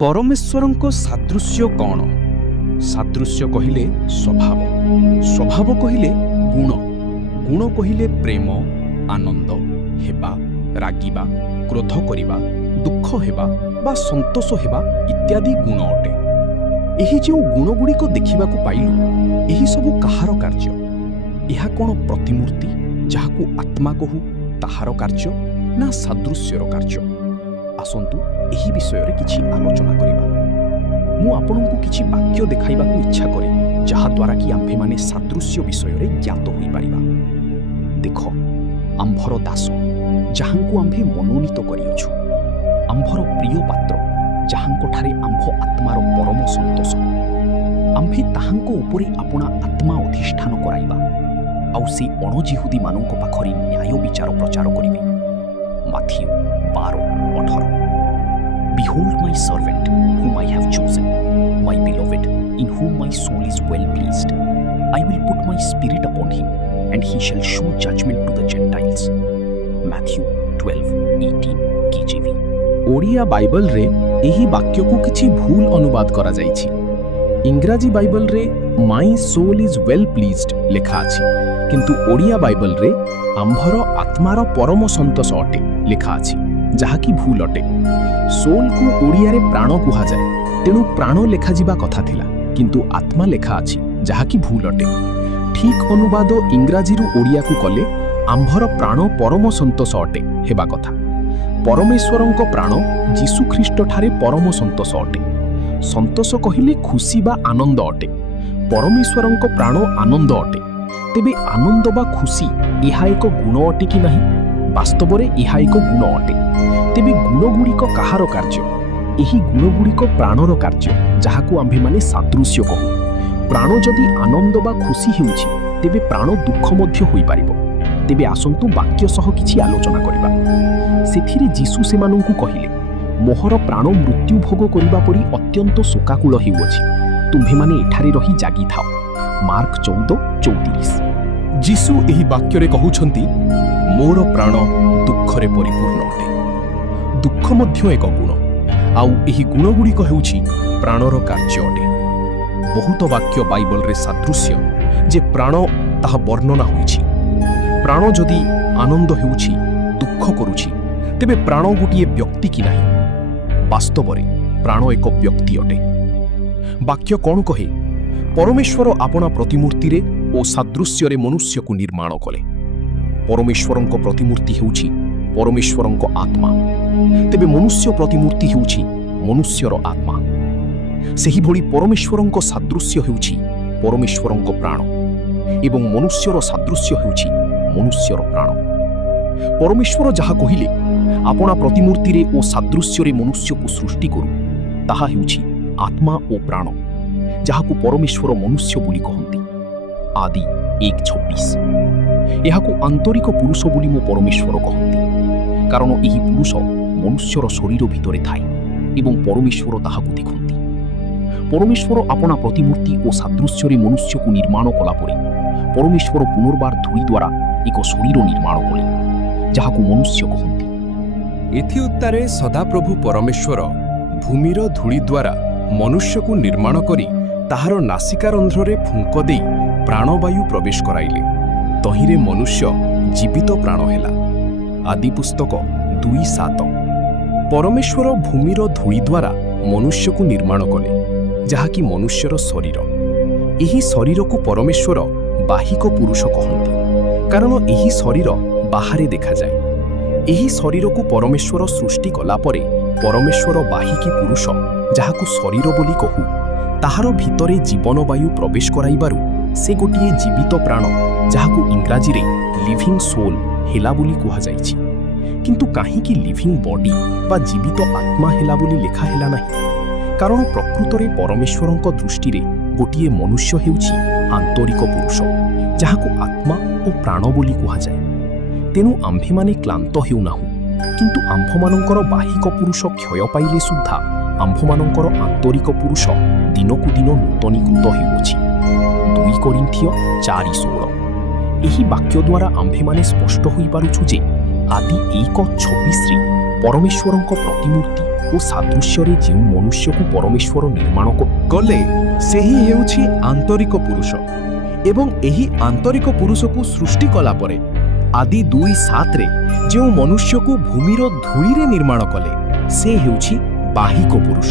परमेश्वरଙ୍କ सादृश्य कौन? सादृश्य कहिले स्वभाव, स्वभाव कहिले गुण, गुण कहिले प्रेम, आनंद हेबा, रागिबा, क्रोध करिबा, दुख हेबा बा संतोष हेबा इत्यादि गुण अटे। एही जो गुणगुड़िक देखिबाकू पाइलु, एही सबु काहार कार्य? एहा कोन प्रतिमूर्ति जाहाकू आत्मा कहू ताहार कार्य ना सादृश्यर कार्य? आसंतु एही विषय रे किछि आलोचना करिबा। मु आपनकु किछि वाक्य देखाइबाकू इच्छा करे जहा द्वारा कि आम्भे माने सादृश्य विषय रे ज्ञात होई परिबा। देख, आम्भर दास जहांकु आम्भे मनोनीत करिअछु, आम्भर प्रिय पात्र जहांको ठारे आम्भ आत्मार परम संतोष, आम्भे ताहांको उपरे आपणा आत्मा अधिष्ठान कराइबा आउ से अणजिहुदी मानंको पाखरे न्याय विचार प्रचार करिबे। Matthew 12:18 Behold my servant whom I have chosen, my beloved, in whom my soul is well pleased. I will put my spirit upon him, and he shall show judgment to the Gentiles. Matthew 12:18 KJV। Odia Bible रे एही वाक्य को किछि भूल अनुवाद करा जाइछि। इंग्राजी बाइबल रे my soul is well pleased लेखा अछि, किंतु ओडिया बाइबल रे आम्भर आत्मार परम संतोष अटे लेखा अछि, जहाकी भूल अटे। सोल को ओडिया रे प्राण कुहा जाए, तेणु प्राण लेखा जिबा कथा थिला, किंतु आत्मा लेखा अछि, जहाकी भूल अटे। ठीक अनुवाद इंग्राजी रु ओडिया को कले आम्भर प्राण परम संतोष अटे हेबा कथा। परमेश्वरंक प्राण जीसु ख्रीष्ट ठारे परम संतोष अटे। संतोष कहिले खुशी बा आनंद अटे। परमेश्वरंक प्राण आनंद अटे। तेबे आनंद बा खुशी एहा एक गुण अटे कि नाही? वास्तव रे एहा एक गुण अटे। तेबे गुणगुड़िक काहार कार्य? एही गुणगुड़िक प्राणर कार्य, जहाकू आम्भे माने सादृश्य कहू। प्राण जदि आनंद बा खुशी हेउछि, तेबे प्राण दुख मध्य होई पारिबो। तेबे आसंतु वाक्य सह किछि आलोचना करिबा। सेथिरे जीसु सेमानंकु कहिले, मोहर प्राण मृत्यु भोग करिबा परि अत्यंत शोकाकुल हेउछि, तुम्भे माने एठारे रही जागी थाओ। मार्क 14:34। जीसु एही वाक्य रे कहउछंती, मोर प्राण दुखरे परिपूर्ण अटे। दुख मध्य एक गुण, आउ एही गुणगुड़िक हेउछि प्राणर कार्य अटे। बहुत वाक्य बाइबल रे सादृश्य जे प्राण ताहा वर्णना होइछि। प्राण जदि आनंद हेउछि, दुख करुछि, तेबे प्राण गोटिए व्यक्ति कि नाही? वास्तव रे प्राण एक व्यक्ति अटे। वाक्य कौन कहे? परमेश्वर आपणा प्रतिमूर्ति रे ओ सादृश्य रे मनुष्य को निर्माण कले। परमेश्वरंक प्रतिमूर्ति हेउछि परमेश्वरंक आत्मा, तेबे मनुष्य प्रतिमूर्ति हेउछि मनुष्यर आत्मा। सेही भଳି परमेश्वरंक सादृश्य हेउछि परमेश्वरंक प्राण, एवं मनुष्यर सादृश्य हेउछि मनुष्यर प्राण। परमेश्वर जहा कहिले, आपणा प्रतिमूर्ति रे ओ सादृश्य रे मनुष्य को सृष्टि करू, ताहा हेउछि आत्मा ओ प्राण, जहाकू परमेश्वर मनुष्य बोली कहंती। आदि 1:26। एहाकू आंतरिक पुरुष बोली मो परमेश्वर कहंती, कारण एही पुरुष मनुष्यर शरीर भितरे थाए एवं परमेश्वर ताहाकू देखंती। परमेश्वर आपणा प्रतिमूर्ति ओ सादृश्य रे मनुष्य को निर्माण कला परे परमेश्वर पुनर्बार धूଳି द्वारा एक शरीर निर्माण कले, जहाकू मनुष्य कहंती। एथि उत्तारे सदाप्रभु परमेश्वर भूमिर धूଳି द्वारा मनुष्य को निर्माण करी ताहार नासिकारंध्रे फुंक देई प्राणवायु प्रवेश कराइले। तहिरे मनुष्य जीवित प्राण हेला। आदि पुस्तक 2:7। परमेश्वर भूमिर धूଳି द्वारा मनुष्य को निर्माण कले, जहाकी मनुष्यर शरीर। एही शरीर को परमेश्वर बाहिक पुरुष कहंती, कारण एही शरीर बाहरे देखा जाए। एही शरीर को परमेश्वर सृष्टि कला परे परमेश्वर बाहिकी पुरुष, जहाकू शरीर बोली कहू, ताहार भितरे जीवन वायु प्रवेश कराइबारु से गोटिए जीवित प्राण, जहाकू इंग्राजी रे लिविंग सोल हेला बोली कुहा जाइछि। किंतु काहीकि लिविंग बॉडी बा जीवित आत्मा हेला बोली लेखा हेला नाही? कारण प्रकृत रे परमेश्वरंक दृष्टि रे गोटिए मनुष्य हेउछि आंतरिक पुरुष, जहाकू आत्मा ओ प्राण बोली कुहा जाए। तेणु आम्भे माने क्लांत हेउ नाहु, किंतु आम्भमानंकर बाहिक पुरुष क्षय पाइले सुद्धा आम्भमानंकर आंतरिक पुरुष दिनकु दिन नूतनीकृत हेउछि। 2 कोरिन्थियो 4:16। एही वाक्य द्वारा आम्भे माने स्पष्ट होई पारुछु जे आदि 1:26 रे परमेश्वरंक प्रतिमूर्ति ଓ ସାଦୃଶ୍ୟରେ ଯେଉଁ ମନୁଷ୍ୟକୁ ପରମେଶ୍ୱର ନିର୍ମାଣ କଲେ ସେହି ହେଉଛି ଆନ୍ତରିକ ପୁରୁଷ। ଏବଂ ଏହି ଆନ୍ତରିକ ପୁରୁଷକୁ ସୃଷ୍ଟି କଲା ପରେ ଆଦି 2:7ରେ ଯେଉଁ ମନୁଷ୍ୟକୁ ଭୂମିର ଧୂଳିରେ ନିର୍ମାଣ କଲେ ସେ ହେଉଛି ବାହିକ ପୁରୁଷ।